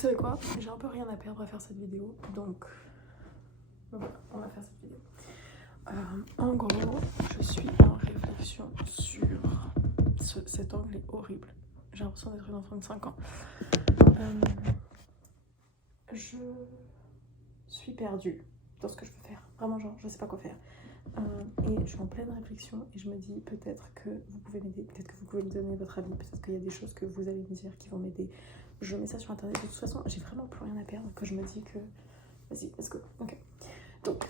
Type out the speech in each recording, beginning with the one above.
savez quoi? J'ai un peu rien à perdre à faire cette vidéo, donc voilà, on va faire cette vidéo. En gros, je suis en réflexion sur cet angle est horrible. J'ai l'impression d'être une enfant de 5 ans. Je suis perdue dans ce que je veux faire. Vraiment, genre, je sais pas quoi faire. Et je suis en pleine réflexion et je me dis peut-être que vous pouvez m'aider, peut-être que vous pouvez me donner votre avis, peut-être qu'il y a des choses que vous allez me dire qui vont m'aider. Je mets ça sur internet. De toute façon, j'ai vraiment plus rien à perdre, que je me dis que vas-y, let's go. Ok. Donc,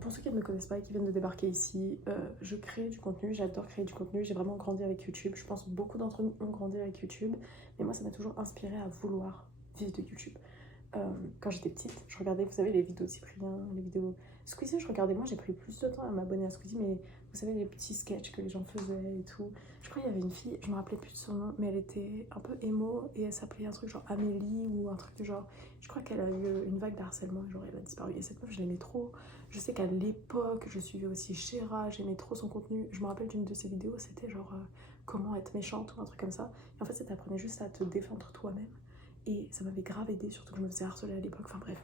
pour ceux qui ne me connaissent pas et qui viennent de débarquer ici, je crée du contenu, j'adore créer du contenu, j'ai vraiment grandi avec YouTube. Je pense que beaucoup d'entre nous ont grandi avec YouTube, mais moi ça m'a toujours inspiré à vouloir vivre de YouTube. Quand j'étais petite, je regardais, vous savez, les vidéos de Cyprien, les vidéos Squeezie, je regardais. Moi j'ai pris plus de temps à m'abonner à Squeezie, mais vous savez, les petits sketchs que les gens faisaient et tout. Je crois qu'il y avait une fille, je me rappelais plus de son nom, mais elle était un peu émo et elle s'appelait un truc genre Amélie ou un truc du genre. Je crois qu'elle a eu une vague d'harcèlement et genre elle a disparu. Et cette meuf, je l'aimais trop. Je sais qu'à l'époque, je suivais aussi Shera, j'aimais trop son contenu. Je me rappelle d'une de ses vidéos, c'était genre comment être méchante ou un truc comme ça. Et en fait, ça t'apprenait juste à te défendre toi-même. Et ça m'avait grave aidé, surtout que je me faisais harceler à l'époque. Enfin bref,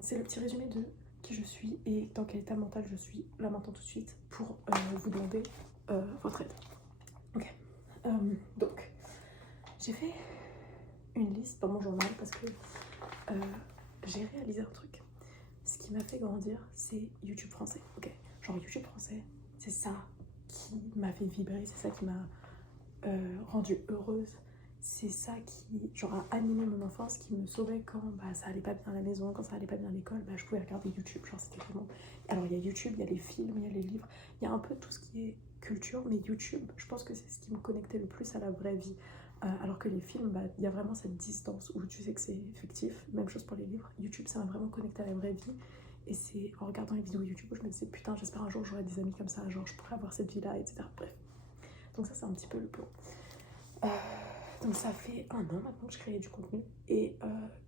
c'est le petit résumé de qui je suis et dans quel état mental je suis là maintenant tout de suite pour vous demander votre aide. Ok. Donc, j'ai fait une liste dans mon journal parce que j'ai réalisé un truc. Ce qui m'a fait grandir, c'est YouTube français. Ok. Genre YouTube français, c'est ça qui m'a fait vibrer, c'est ça qui m'a rendue heureuse. C'est ça qui genre, a animé mon enfance, qui me sauvait quand ça allait pas bien à la maison, quand ça allait pas bien à l'école, je pouvais regarder YouTube. Genre, c'était vraiment... Alors, il y a YouTube, il y a les films, il y a les livres, il y a un peu tout ce qui est culture, mais YouTube, je pense que c'est ce qui me connectait le plus à la vraie vie. Alors que les films, il y a vraiment cette distance où tu sais que c'est fictif. Même chose pour les livres. YouTube, ça m'a vraiment connecté à la vraie vie. Et c'est en regardant les vidéos YouTube où je me disais, putain, j'espère un jour j'aurai des amis comme ça, genre je pourrais avoir cette vie-là, etc. Bref. Donc ça, c'est un petit peu le plan. Donc ça fait 1 an maintenant que je crée du contenu et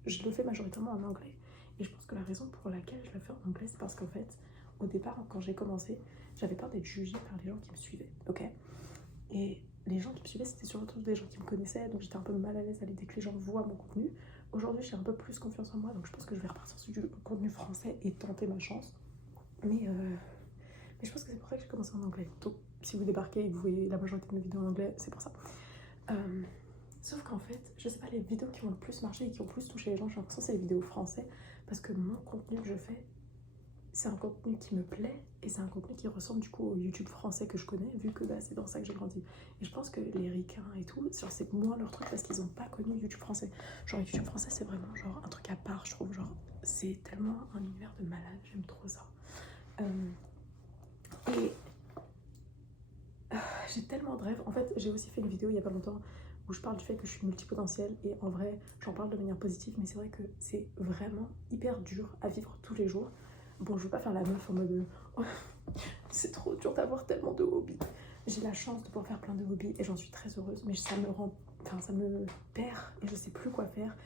je le fais majoritairement en anglais. Et je pense que la raison pour laquelle je le fais en anglais, c'est parce qu'en fait, au départ, quand j'ai commencé, j'avais peur d'être jugée par les gens qui me suivaient, ok? Et les gens qui me suivaient, c'était surtout des gens qui me connaissaient, donc j'étais un peu mal à l'aise à l'idée que les gens voient mon contenu. Aujourd'hui, j'ai un peu plus confiance en moi, donc je pense que je vais repartir sur du contenu français et tenter ma chance. Mais je pense que c'est pour ça que j'ai commencé en anglais. Donc, si vous débarquez et que vous voyez la majorité de mes vidéos en anglais, c'est pour ça. Sauf qu'en fait, je sais pas, les vidéos qui ont le plus marché et qui ont le plus touché les gens, j'ai l'impression que c'est les vidéos français, parce que mon contenu que je fais, c'est un contenu qui me plaît et c'est un contenu qui ressemble du coup au YouTube français que je connais, vu que c'est dans ça que j'ai grandi. Et je pense que les ricains et tout, c'est moins leur truc parce qu'ils ont pas connu YouTube français. Genre YouTube français, c'est vraiment genre un truc à part, je trouve. Genre, c'est tellement un univers de malade, j'aime trop ça. J'ai tellement de rêves. En fait, j'ai aussi fait une vidéo il y a pas longtemps où je parle du fait que je suis multipotentielle et en vrai, j'en parle de manière positive, mais c'est vrai que c'est vraiment hyper dur à vivre tous les jours. Bon, je veux pas faire la meuf en mode oh, c'est trop dur d'avoir tellement de hobbies. J'ai la chance de pouvoir faire plein de hobbies et j'en suis très heureuse, mais ça me perd et je sais plus quoi faire.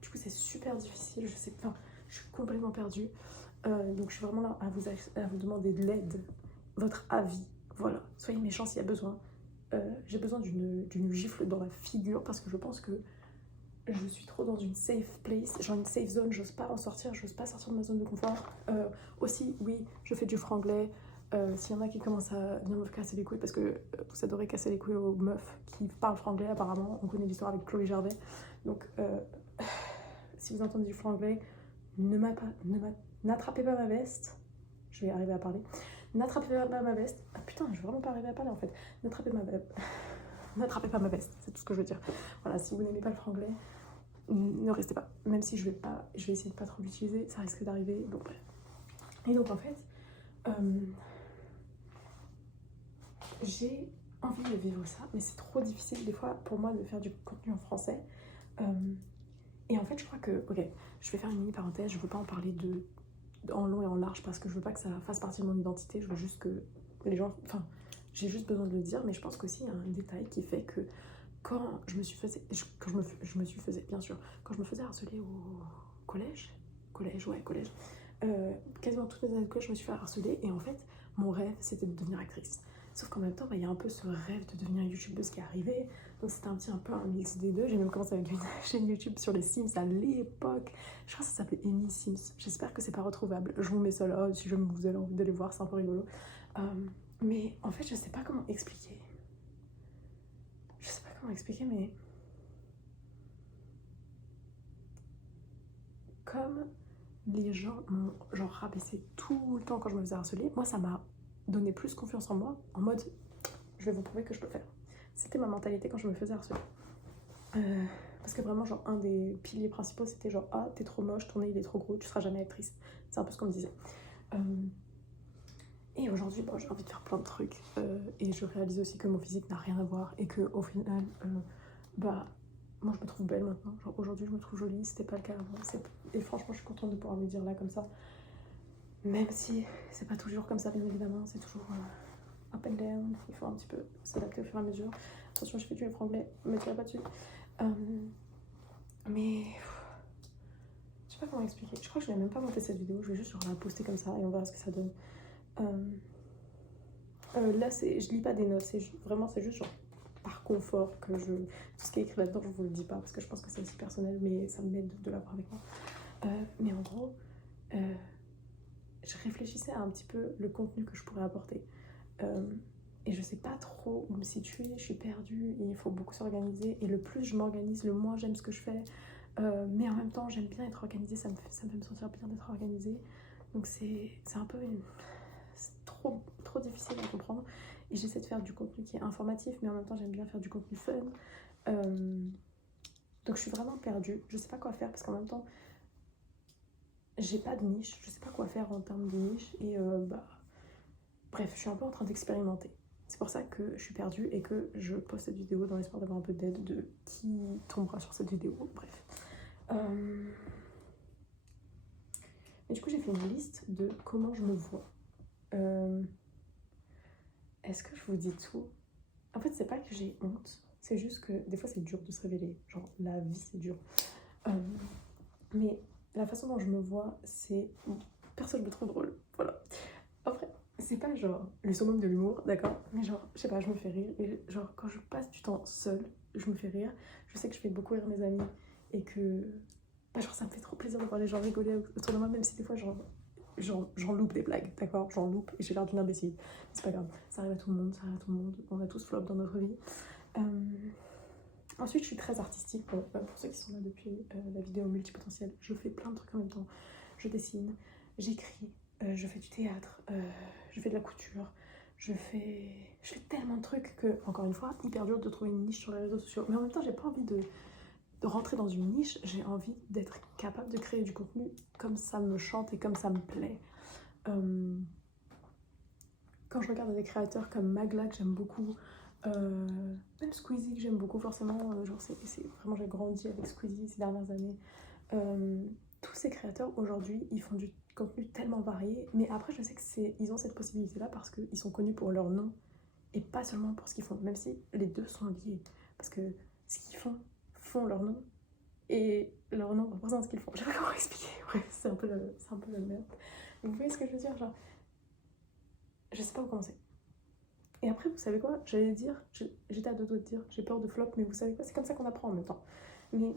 Du coup, c'est super difficile. Je suis complètement perdue. Donc, je suis vraiment là à vous demander de l'aide, votre avis. Voilà, soyez méchants s'il y a besoin. J'ai besoin d'une gifle dans la figure parce que je pense que je suis trop dans une safe place, genre une safe zone, j'ose pas en sortir, j'ose pas sortir de ma zone de confort. Aussi, oui, je fais du franglais. S'il y en a qui commencent à venir me casser les couilles, parce que vous adorez casser les couilles aux meufs qui parlent franglais, apparemment, on connaît l'histoire avec Chloé Gervais. Donc, si vous entendez du franglais, n'attrapez pas ma veste. Je vais arriver à parler. N'attrapez pas ma veste. Ah putain, je vais vraiment pas arriver à parler en fait. N'attrapez pas ma veste, c'est tout ce que je veux dire. Voilà, si vous n'aimez pas le franglais, ne restez pas. Même si je vais essayer de pas trop l'utiliser, ça risque d'arriver. Donc bref. Et donc en fait, j'ai envie de vivre ça, mais c'est trop difficile des fois pour moi de faire du contenu en français. Et en fait, je crois que, ok, je vais faire une mini parenthèse, je veux pas en parler en long et en large parce que je veux pas que ça fasse partie de mon identité, je veux juste que les gens, enfin, j'ai juste besoin de le dire, mais je pense qu'aussi il y a un détail qui fait que quand je me suis faisais, bien sûr, quand je me faisais harceler au collège, quasiment toutes les années de collège, je me suis fait harceler et en fait, mon rêve c'était de devenir actrice. Sauf qu'en même temps, il y a un peu ce rêve de devenir youtubeuse qui est arrivé, Donc c'était un peu un mix des deux. J'ai même commencé avec une chaîne YouTube sur les Sims à l'époque. Je crois que ça s'appelait Amy Sims. J'espère que c'est pas retrouvable. Je vous mets ça là si jamais vous avez envie d'aller voir, c'est un peu rigolo. Mais en fait, je sais pas comment expliquer. Je sais pas comment expliquer, mais comme les gens m'ont genre rabaissé tout le temps quand je me faisais harceler, moi ça m'a donné plus confiance en moi, en mode je vais vous prouver que je peux le faire. C'était ma mentalité quand je me faisais harceler. Parce que vraiment, genre, un des piliers principaux, c'était genre, ah, t'es trop moche, ton nez il est trop gros, tu seras jamais actrice. C'est un peu ce qu'on me disait. Et aujourd'hui, bon, j'ai envie de faire plein de trucs. Et je réalise aussi que mon physique n'a rien à voir et que au final, bah, moi je me trouve belle maintenant. Genre, aujourd'hui, je me trouve jolie, c'était pas le cas avant. Et franchement, je suis contente de pouvoir me dire là comme ça. Même si c'est pas toujours comme ça, bien évidemment, c'est toujours up and down. Il faut un petit peu s'adapter au fur et à mesure. Attention, je fais du franglais, me tirez pas dessus. Mais je sais pas comment expliquer. Je crois que je vais même pas monter cette vidéo. Je vais juste la poster comme ça et on verra ce que ça donne. Là, je lis pas des notes. Vraiment, c'est juste genre par confort que je. Tout ce qui est écrit là-dedans, je vous le dis pas parce que je pense que c'est aussi personnel, mais ça m'aide de l'avoir avec moi. Mais en gros, je réfléchissais à un petit peu le contenu que je pourrais apporter. Et je sais pas trop où me situer, je suis perdue, il faut beaucoup s'organiser. Et le plus je m'organise, le moins j'aime ce que je fais. Mais en même temps, j'aime bien être organisée, ça me fait me sentir bien d'être organisée. Donc c'est un peu c'est trop difficile à comprendre. Et j'essaie de faire du contenu qui est informatif, mais en même temps, j'aime bien faire du contenu fun. Donc je suis vraiment perdue, je sais pas quoi faire parce qu'en même temps, j'ai pas de niche, je sais pas quoi faire en termes de niche. Et bref, je suis un peu en train d'expérimenter. C'est pour ça que je suis perdue et que je poste cette vidéo dans l'espoir d'avoir un peu d'aide de qui tombera sur cette vidéo. Bref. Et du coup, j'ai fait une liste de comment je me vois. Est-ce que je vous dis tout? En fait, c'est pas que j'ai honte, c'est juste que des fois, c'est dur de se révéler. Genre, la vie, c'est dur. Mais la façon dont je me vois, c'est... Personne me trouve drôle. Voilà. Après, c'est pas genre le summum de l'humour, d'accord? Mais genre, je sais pas, je me fais rire. Et genre, quand je passe du temps seule, je me fais rire. Je sais que je fais beaucoup rire mes amis et que... Bah, genre, ça me fait trop plaisir de voir les gens rigoler autour de moi, même si des fois, j'en loupe des blagues, d'accord? J'en loupe et j'ai l'air d'une imbécile. C'est pas grave, ça arrive à tout le monde, ça arrive à tout le monde. On a tous flop dans notre vie. Ensuite, je suis très artistique. Pour ceux qui sont là depuis la vidéo multipotentielle, je fais plein de trucs en même temps. Je dessine, j'écris, je fais du théâtre, je fais de la couture, je fais tellement de trucs que, encore une fois, hyper dur de trouver une niche sur les réseaux sociaux. Mais en même temps, j'ai pas envie de rentrer dans une niche, j'ai envie d'être capable de créer du contenu comme ça me chante et comme ça me plaît. Quand je regarde des créateurs comme Magla que j'aime beaucoup, même Squeezie que j'aime beaucoup forcément, genre vraiment j'ai grandi avec Squeezie ces dernières années. Tous ces créateurs aujourd'hui ils font du contenu tellement varié, mais après je sais que ils ont cette possibilité là parce qu'ils sont connus pour leur nom et pas seulement pour ce qu'ils font, même si les deux sont liés, parce que ce qu'ils font leur nom et leur nom représente ce qu'ils font. Je sais pas comment expliquer, bref, c'est un peu la merde. Vous voyez ce que je veux dire, genre je sais pas où commencer. Et après, vous savez quoi? J'allais dire, j'étais à deux doigts de dire, j'ai peur de flop, mais vous savez quoi? C'est comme ça qu'on apprend en même temps. Mais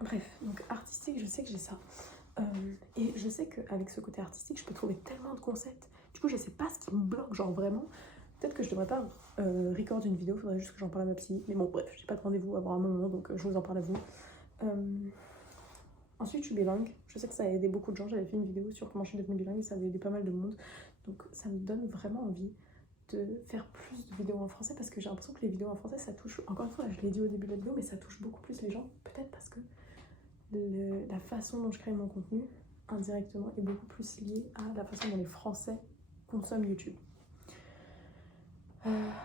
bref, donc artistique, je sais que j'ai ça. Et je sais qu'avec ce côté artistique, je peux trouver tellement de concepts. Du coup, je sais pas ce qui me bloque, genre vraiment. Peut-être que je devrais pas record une vidéo, faudrait juste que j'en parle à ma psy. Mais bon, bref, j'ai pas de rendez-vous avant un moment, donc je vous en parle à vous. Ensuite, je suis bilingue. Je sais que ça a aidé beaucoup de gens. J'avais fait une vidéo sur comment je suis devenue bilingue et ça avait aidé pas mal de monde. Donc ça me donne vraiment envie de faire plus de vidéos en français parce que j'ai l'impression que les vidéos en français ça touche, encore une fois je l'ai dit au début de la vidéo, mais ça touche beaucoup plus les gens, peut-être parce que la façon dont je crée mon contenu indirectement est beaucoup plus liée à la façon dont les Français consomment YouTube.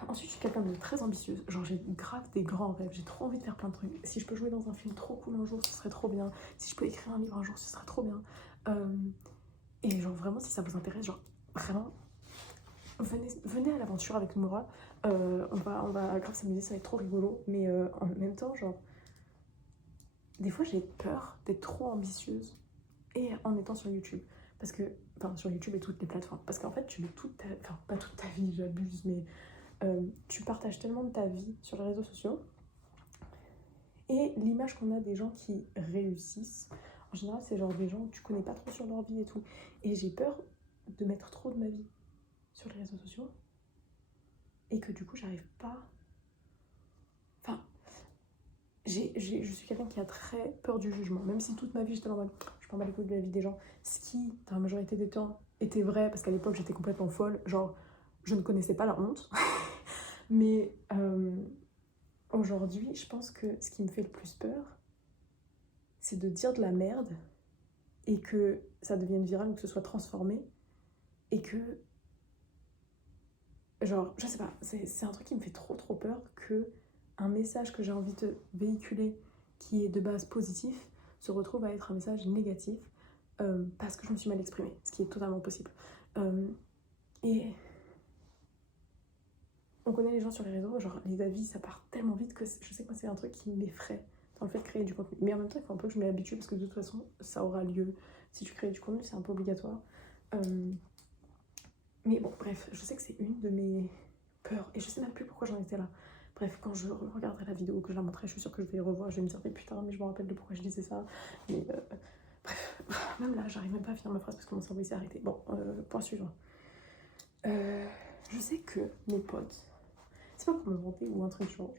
Ensuite je suis quelqu'un de très ambitieuse, genre j'ai grave des grands rêves, j'ai trop envie de faire plein de trucs. Si je peux jouer dans un film trop cool un jour ce serait trop bien, si je peux écrire un livre un jour ce serait trop bien. Et genre vraiment si ça vous intéresse, genre vraiment venez à l'aventure avec Moura. On va grave s'amuser, ça va être trop rigolo. Mais en même temps, genre, des fois j'ai peur d'être trop ambitieuse et en étant sur YouTube. Parce que, enfin, sur YouTube et toutes les plateformes. Parce qu'en fait, tu mets enfin, pas toute ta vie, j'abuse, mais tu partages tellement de ta vie sur les réseaux sociaux Et l'image qu'on a des gens qui réussissent, en général, c'est genre des gens que tu connais pas trop sur leur vie et tout. Et j'ai peur de mettre trop de ma vie sur les réseaux sociaux et que du coup, j'arrive pas... Enfin, je suis quelqu'un qui a très peur du jugement. Même si toute ma vie, j'étais en mode, je prends pas les couilles de la vie des gens. Ce qui, dans la majorité des temps, était vrai, parce qu'à l'époque, j'étais complètement folle. Genre, je ne connaissais pas la honte. Mais aujourd'hui, je pense que ce qui me fait le plus peur, c'est de dire de la merde et que ça devienne viral ou que ce soit transformé et que, genre, je sais pas, c'est un truc qui me fait trop peur que un message que j'ai envie de véhiculer qui est de base positif se retrouve à être un message négatif parce que je me suis mal exprimée, ce qui est totalement possible. Et on connaît les gens sur les réseaux, genre les avis ça part tellement vite que je sais que moi c'est un truc qui m'effraie dans le fait de créer du contenu. Mais en même temps il faut un peu que je m'y habitue parce que de toute façon ça aura lieu. Si tu crées du contenu c'est un peu obligatoire. Mais bon bref, je sais que c'est une de mes peurs et je sais même plus pourquoi j'en étais là. Bref, quand je regarderai la vidéo, que je la montrerai, je suis sûre que je vais revoir, je vais me dire mais putain mais je me rappelle de pourquoi je disais ça. Mais bref, même là j'arrive même pas à finir ma phrase parce que mon cerveau s'est arrêté. Bon, point suivant. Je sais que mes potes, c'est pas pour me vanter ou un truc genre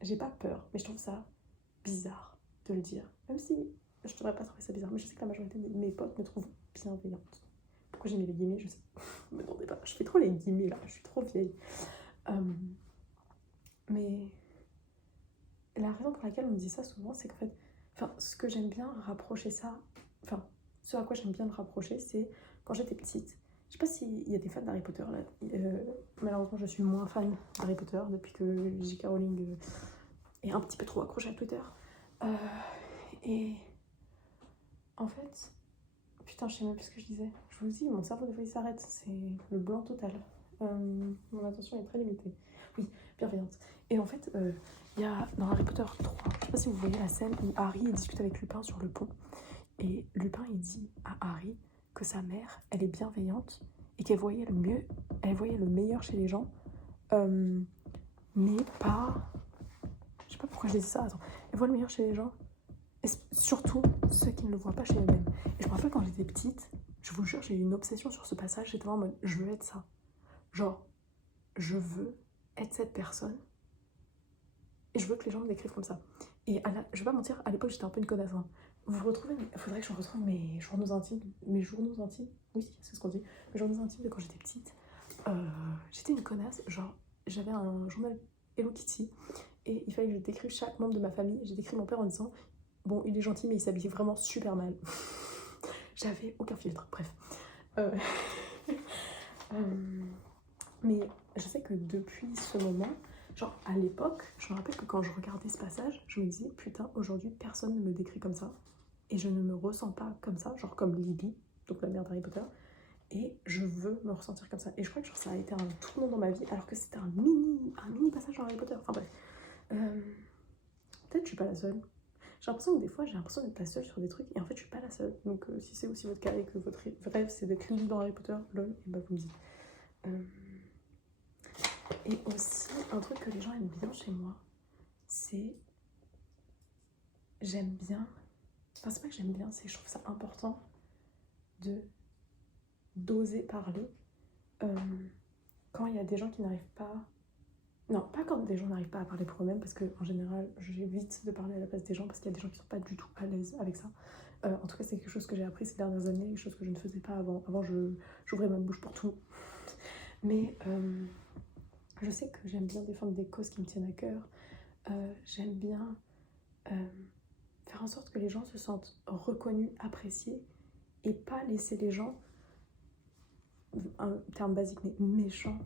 j'ai pas peur, mais je trouve ça bizarre de le dire. Même si je devrais pas trouver ça bizarre, mais je sais que la majorité de mes potes me trouvent bienveillante. Pourquoi j'ai mis les guillemets, je sais. Me demandez pas, je fais trop les guillemets là, je suis trop vieille. Mais la raison pour laquelle on me dit ça souvent, c'est qu'en fait, ce que j'aime bien rapprocher ça, ce à quoi j'aime bien le rapprocher, c'est quand j'étais petite. Je sais pas s'il y a des fans d'Harry Potter là. Malheureusement, je suis moins fan d'Harry Potter depuis que J.K. Rowling est un petit peu trop accrochée à Twitter. Et en fait, putain, je sais même plus ce que je disais. Je vous dis, mon cerveau des fois il s'arrête, c'est le blanc total. Mon attention est très limitée. Oui, bienveillante. Et en fait, il y a dans Harry Potter 3, je sais pas si vous voyez la scène où Harry discute avec Lupin sur le pont. Et Lupin il dit à Harry que sa mère, elle est bienveillante et qu'elle voyait le meilleur chez les gens, mais pas... Je sais pas pourquoi je dis ça, attends. Elle voit le meilleur chez les gens, et surtout ceux qui ne le voient pas chez eux-mêmes. Et je me rappelle quand j'étais petite, je vous jure, j'ai eu une obsession sur ce passage, j'étais en mode, je veux être ça. Genre, je veux être cette personne, et je veux que les gens me décrivent comme ça. Et je vais pas mentir, à l'époque j'étais un peu une connasse. Hein. Vous retrouvez, il faudrait que je retrouve mes journaux intimes, oui, c'est ce qu'on dit, mes journaux intimes de quand j'étais petite. J'étais une connasse, genre, j'avais un journal Hello Kitty, et il fallait que je décrive chaque membre de ma famille. J'ai décrit mon père en disant, bon, il est gentil, mais il s'habillait vraiment super mal. J'avais aucun filtre, bref. Mais je sais que depuis ce moment, genre à l'époque, je me rappelle que quand je regardais ce passage, je me disais, putain, aujourd'hui, personne ne me décrit comme ça. Et je ne me ressens pas comme ça, genre comme Lily, donc la mère d'Harry Potter. Et je veux me ressentir comme ça. Et je crois que genre, ça a été un tournant dans ma vie, alors que c'était un mini passage dans Harry Potter. Enfin bref. Peut-être que je suis pas la seule. J'ai l'impression que des fois, j'ai l'impression d'être la seule sur des trucs, et en fait, je suis pas la seule. Donc si c'est aussi votre cas et que votre rêve, c'est d'être Lily dans Harry Potter, lol, et bah vous me dites. Et aussi, un truc que les gens aiment bien chez moi, c'est... J'aime bien... Enfin, c'est pas que j'aime bien, c'est que je trouve ça important d'oser parler quand il y a des gens qui n'arrivent pas... Non, pas quand des gens n'arrivent pas à parler pour eux-mêmes, parce qu'en général, j'évite de parler à la place des gens, parce qu'il y a des gens qui sont pas du tout à l'aise avec ça. En tout cas, c'est quelque chose que j'ai appris ces dernières années, quelque chose que je ne faisais pas avant. Avant, j'ouvrais ma bouche pour tout. Mais je sais que j'aime bien défendre des causes qui me tiennent à cœur. J'aime bien faire en sorte que les gens se sentent reconnus, appréciés, et pas laisser les gens, un terme basique mais méchant,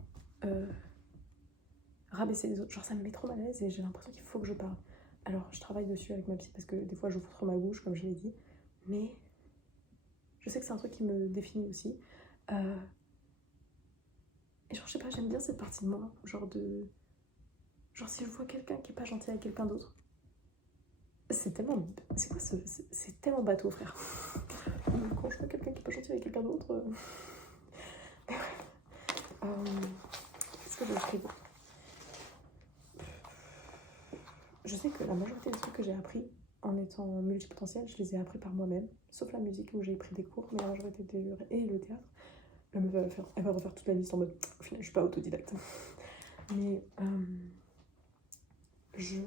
rabaisser les autres. Genre ça me met trop mal à l'aise et j'ai l'impression qu'il faut que je parle. Alors je travaille dessus avec ma psy parce que des fois j'ouvre trop ma bouche comme je l'ai dit, mais je sais que c'est un truc qui me définit aussi. Et genre je sais pas, j'aime bien cette partie de moi, genre si je vois quelqu'un qui est pas gentil avec quelqu'un d'autre, c'est tellement... C'est quoi c'est tellement bateau, frère. Quand je vois quelqu'un qui est pas gentil avec quelqu'un d'autre... Qu'est-ce que je vais écrire ? je sais que la majorité des trucs que j'ai appris en étant multipotentielle, je les ai appris par moi-même, sauf la musique où j'ai pris des cours, mais la majorité des livres et le théâtre, elle va refaire toute la liste en mode, au final, je suis pas autodidacte. Mais j'ai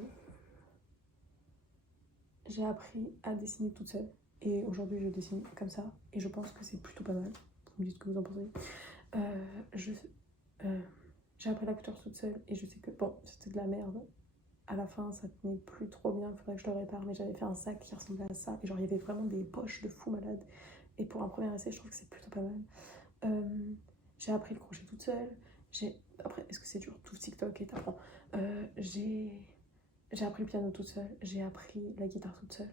appris à dessiner toute seule, et aujourd'hui je dessine comme ça, et je pense que c'est plutôt pas mal. Vous me dites ce que vous en pensez. J'ai appris la couture toute seule, et je sais que, bon, c'était de la merde. À la fin, ça tenait plus trop bien, il faudrait que je le répare, mais j'avais fait un sac qui ressemblait à ça, et genre, il y avait vraiment des poches de fou malade. Et pour un premier essai, je trouve que c'est plutôt pas mal. J'ai appris le crochet toute seule. Après, est-ce que c'est dur? Tout TikTok et t'apprends. J'ai appris le piano toute seule. J'ai appris la guitare toute seule.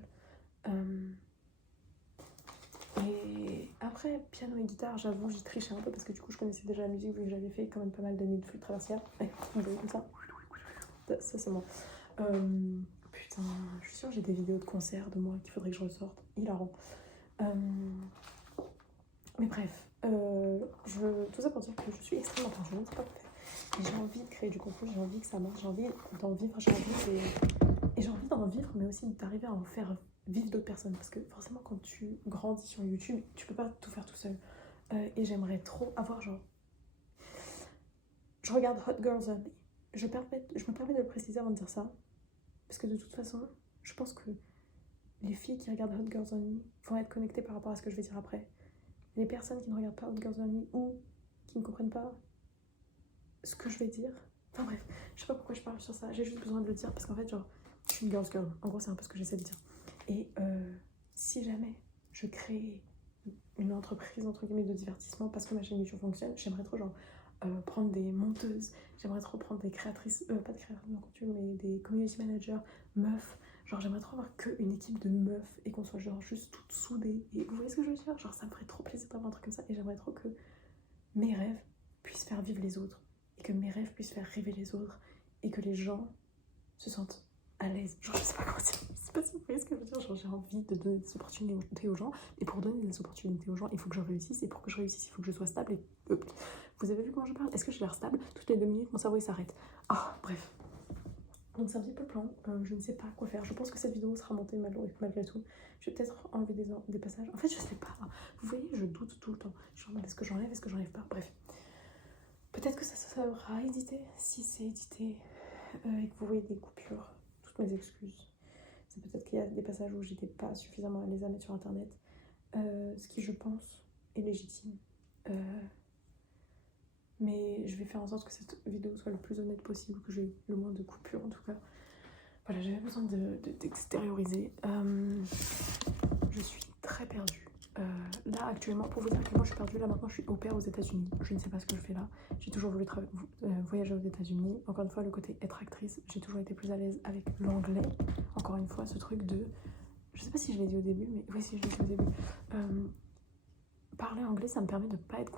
Et après, piano et guitare, j'avoue, j'ai triché un peu parce que du coup, je connaissais déjà la musique vu que j'avais fait quand même pas mal d'années de flûte traversière. Comme ça. Ça, c'est moi. Putain, je suis sûre que j'ai des vidéos de concerts de moi qu'il faudrait que je ressorte. Hilarant. Mais bref, tout ça pour dire que je suis extrêmement tendue, je ne sais pas quoi faire. Et j'ai envie de créer du contenu, j'ai envie que ça marche, j'ai envie d'en vivre, et j'ai envie d'en vivre, mais aussi d'arriver à en faire vivre d'autres personnes. Parce que forcément, quand tu grandis sur YouTube, tu peux pas tout faire tout seul. Et j'aimerais trop avoir genre... Je regarde Hot Girls Only. Je me permets de le préciser avant de dire ça. Parce que de toute façon, je pense que les filles qui regardent Hot Girls Only vont être connectées par rapport à ce que je vais dire après. Les personnes qui ne regardent pas Hot Girls Only ou qui ne comprennent pas ce que je vais dire. Enfin bref, je sais pas pourquoi je parle sur ça, j'ai juste besoin de le dire parce qu'en fait, genre, je suis une girls girl. En gros, c'est un peu ce que j'essaie de dire. Et si jamais je crée une entreprise, entre guillemets, de divertissement parce que ma chaîne YouTube fonctionne, j'aimerais trop, genre, prendre des monteuses, j'aimerais trop prendre des créatrices, pas de créatrices de contenu, mais des community managers, meufs. Genre, j'aimerais trop avoir qu'une équipe de meufs et qu'on soit genre juste toutes soudées. Et vous voyez ce que je veux dire? Genre, ça me ferait trop plaisir d'avoir un truc comme ça. Et j'aimerais trop que mes rêves puissent faire vivre les autres. Et que mes rêves puissent faire rêver les autres. Et que les gens se sentent à l'aise. Genre, je sais pas comment dire. Je sais pas si vous voyez ce que je veux dire. Genre, j'ai envie de donner des opportunités aux gens. Et pour donner des opportunités aux gens, il faut que je réussisse. Et pour que je réussisse, il faut que je sois stable. Et vous avez vu comment je parle? Est-ce que j'ai l'air stable? Toutes les 2 minutes, mon cerveau il s'arrête. Ah, bref. Donc c'est un petit peu le plan, je ne sais pas quoi faire. Je pense que cette vidéo sera montée malgré tout. Je vais peut-être enlever des passages. En fait, je sais pas. Vous voyez, je doute tout le temps. Je me demande est-ce que j'enlève, est-ce que j'enlève pas. Bref. Peut-être que ça sera édité. Si c'est édité et que vous voyez des coupures, toutes mes excuses. C'est peut-être qu'il y a des passages où j'étais pas suffisamment à l'aise à mettre sur internet. Ce qui, je pense, est légitime. Mais je vais faire en sorte que cette vidéo soit le plus honnête possible, que j'ai le moins de coupures en tout cas. Voilà, j'avais besoin d'extérioriser. Je suis très perdue. Là actuellement, pour vous dire que moi je suis perdue, là maintenant je suis au pair aux États-Unis. Je ne sais pas ce que je fais là. J'ai toujours voulu voyager aux États-Unis. Encore une fois, le côté être actrice, j'ai toujours été plus à l'aise avec l'anglais. Encore une fois, ce truc de. Je sais pas si je l'ai dit au début, mais oui, si je l'ai dit au début. Parler anglais, ça me permet de pas être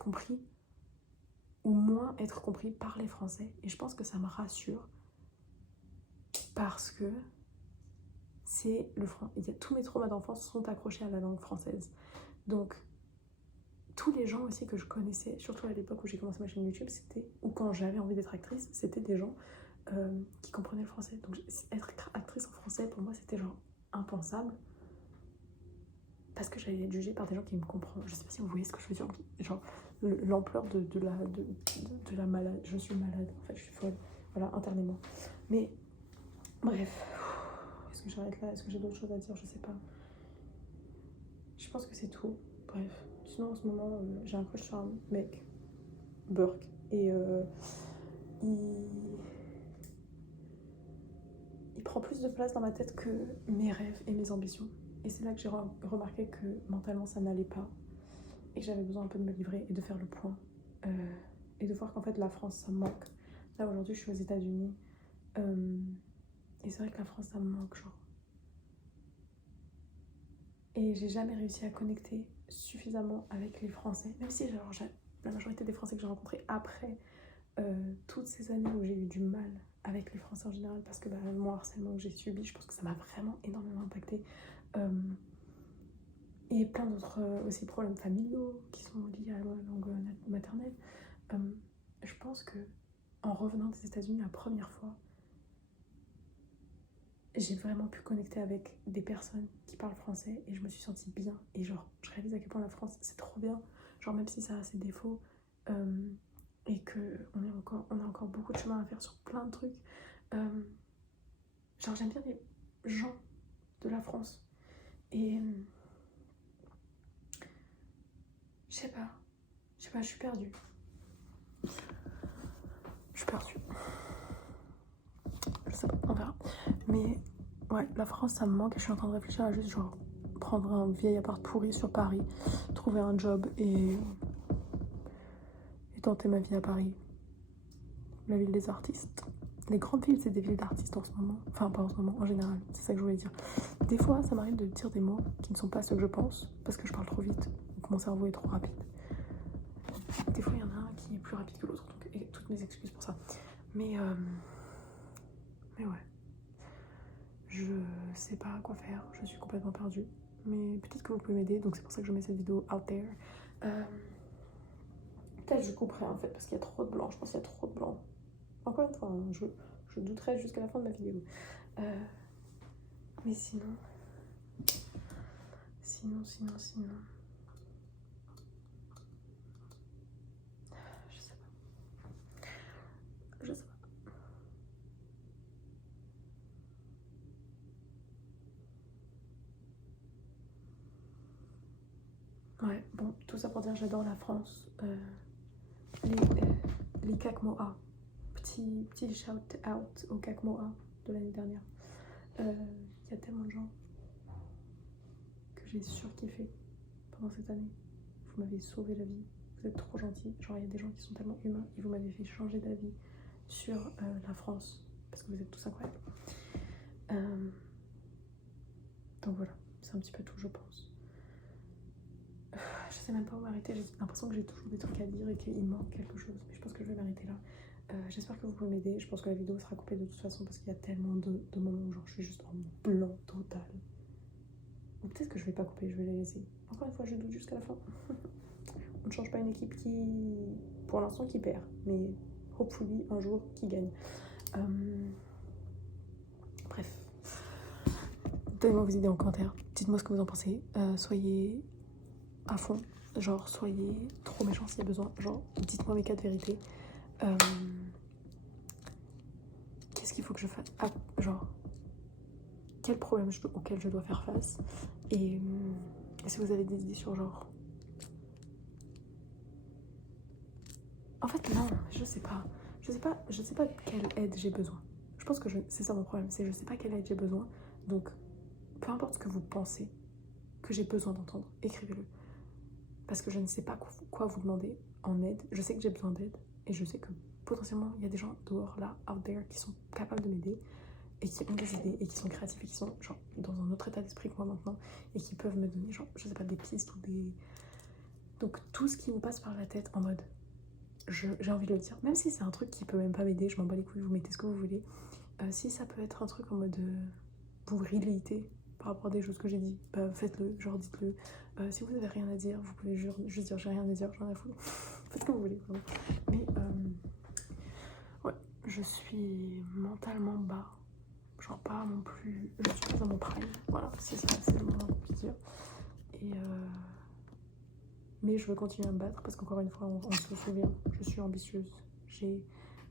compris. Ou moins être compris par les Français. Et je pense que ça me rassure parce que c'est le français. Tous mes traumas d'enfance sont accrochés à la langue française. Donc, tous les gens aussi que je connaissais, surtout à l'époque où j'ai commencé ma chaîne YouTube, ou quand j'avais envie d'être actrice, c'était des gens qui comprenaient le français. Donc, être actrice en français, pour moi, c'était genre impensable. Parce que j'allais être jugée par des gens qui me comprennent. Je sais pas si vous voyez ce que je veux dire. Genre, l'ampleur de la malade. Je suis malade, en fait, je suis folle. Voilà, internement. Mais, bref. Est-ce que j'arrête là? Est-ce que j'ai d'autres choses à dire? Je sais pas. Je pense que c'est tout. Bref. Sinon, en ce moment, j'ai un crush sur un mec. Burke. Et il prend plus de place dans ma tête que mes rêves et mes ambitions. Et c'est là que j'ai remarqué que mentalement, ça n'allait pas. Et que j'avais besoin un peu de me livrer et de faire le point. Et de voir qu'en fait, la France, ça me manque. Là, aujourd'hui, je suis aux États-Unis. Et c'est vrai que la France, ça me manque, genre. Et j'ai jamais réussi à connecter suffisamment avec les Français. Même si genre, la majorité des Français que j'ai rencontrés après toutes ces années où j'ai eu du mal avec les Français en général, parce que mon harcèlement que j'ai subi, je pense que ça m'a vraiment énormément impacté. Et plein d'autres aussi problèmes familiaux qui sont liés à la langue maternelle. Je pense que en revenant des États-Unis la première fois, j'ai vraiment pu connecter avec des personnes qui parlent français et je me suis sentie bien. Et genre, je réalise à quel point la France, c'est trop bien. Genre, même si ça a ses défauts et qu'on a encore beaucoup de chemin à faire sur plein de trucs. Genre, j'aime bien les gens de la France. Et je sais pas, je suis perdue. Je sais pas, on verra. Mais ouais, la France, ça me manque et je suis en train de réfléchir à juste genre prendre un vieil appart pourri sur Paris, trouver un job et tenter ma vie à Paris, la ville des artistes. Les grandes villes, c'est des villes d'artistes en ce moment. Enfin, pas en ce moment, en général, c'est ça que je voulais dire. Des fois, ça m'arrive de dire des mots qui ne sont pas ceux que je pense, parce que je parle trop vite, donc mon cerveau est trop rapide. Des fois, il y en a un qui est plus rapide que l'autre, donc et toutes mes excuses pour ça. Mais ouais. Je sais pas quoi faire, je suis complètement perdue. Mais peut-être que vous pouvez m'aider, donc c'est pour ça que je mets cette vidéo out there. Peut-être je couperai en fait, parce qu'il y a trop de blanc, je pense qu'il y a trop de blanc. Encore une fois, hein, je douterai jusqu'à la fin de ma vidéo. Mais sinon... Je sais pas. Ouais, bon, tout ça pour dire j'adore la France. Les Kakmoa. Petit shout-out aux Kakmoa de l'année dernière. Il y a tellement de gens que j'ai surkiffé pendant cette année. Vous m'avez sauvé la vie. Vous êtes trop gentils. Genre, il y a des gens qui sont tellement humains et vous m'avez fait changer d'avis sur la France parce que vous êtes tous incroyables. Donc voilà, c'est un petit peu tout, je pense. Je sais même pas où m'arrêter. J'ai l'impression que j'ai toujours des trucs à dire et qu'il manque quelque chose. Mais je pense que je vais m'arrêter là. J'espère que vous pouvez m'aider. Je pense que la vidéo sera coupée de toute façon parce qu'il y a tellement de moments où genre, je suis juste en blanc total. Ou peut-être que je vais pas couper, je vais les laisser. Encore une fois, je doute jusqu'à la fin. On ne change pas une équipe qui, pour l'instant, qui perd. Mais hopefully, un jour, qui gagne. Bref. Donnez-moi vos idées en commentaire. Dites-moi ce que vous en pensez. Soyez à fond. Genre, soyez trop méchants s'il y a besoin. Genre, dites-moi mes 4 vérités. Qu'est-ce qu'il faut que je fasse? Genre, quel problème auquel je dois faire face? Et si vous avez des idées sur genre... En fait, non, je sais pas. Je sais pas quelle aide j'ai besoin. Je pense que c'est ça mon problème, c'est je sais pas quelle aide j'ai besoin. Donc, peu importe ce que vous pensez que j'ai besoin d'entendre, écrivez-le. Parce que je ne sais pas quoi vous demander en aide. Je sais que j'ai besoin d'aide et je sais que potentiellement il y a des gens dehors là, out there, qui sont capables de m'aider et qui ont des idées et qui sont créatifs et qui sont genre dans un autre état d'esprit que moi maintenant et qui peuvent me donner genre, je sais pas, des pistes ou des... Donc tout ce qui vous passe par la tête en mode j'ai envie de le dire, même si c'est un truc qui peut même pas m'aider, je m'en bats les couilles, vous mettez ce que vous voulez. Si ça peut être un truc en mode vous réhabiliter par rapport à des choses que j'ai dit, bah faites-le, genre dites-le. Si vous avez rien à dire, vous pouvez juste dire j'ai rien à dire, j'en ai foutu. Faites ce que vous voulez, vraiment. Mais ouais, je suis mentalement bas. Genre pas non plus, je suis pas dans mon prime. Voilà, c'est ça, c'est le moment qu'on puisse dire. Et mais je veux continuer à me battre parce qu'encore une fois, on se souvient, je suis ambitieuse. J'ai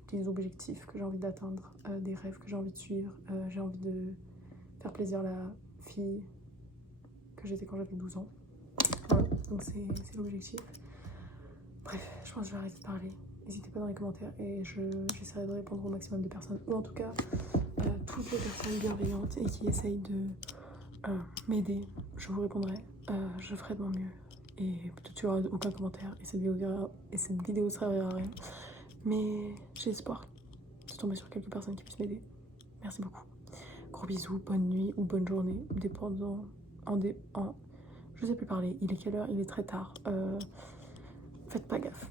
des objectifs que j'ai envie d'atteindre, des rêves que j'ai envie de suivre. J'ai envie de faire plaisir à la fille que j'étais quand j'avais 12 ans. Voilà, donc c'est l'objectif. Bref, je pense que je vais arrêter de parler. N'hésitez pas dans les commentaires et j'essaierai de répondre au maximum de personnes. Ou en tout cas, toutes les personnes bienveillantes et qui essayent de m'aider, je vous répondrai. Je ferai de mon mieux. Et peut-être qu'il n'y aura aucun commentaire et cette vidéo servira à rien. Mais j'ai espoir de tomber sur quelques personnes qui puissent m'aider. Merci beaucoup. Gros bisous, bonne nuit ou bonne journée, dépendant je sais plus parler. Il est quelle heure? Il est très tard. Faites pas gaffe.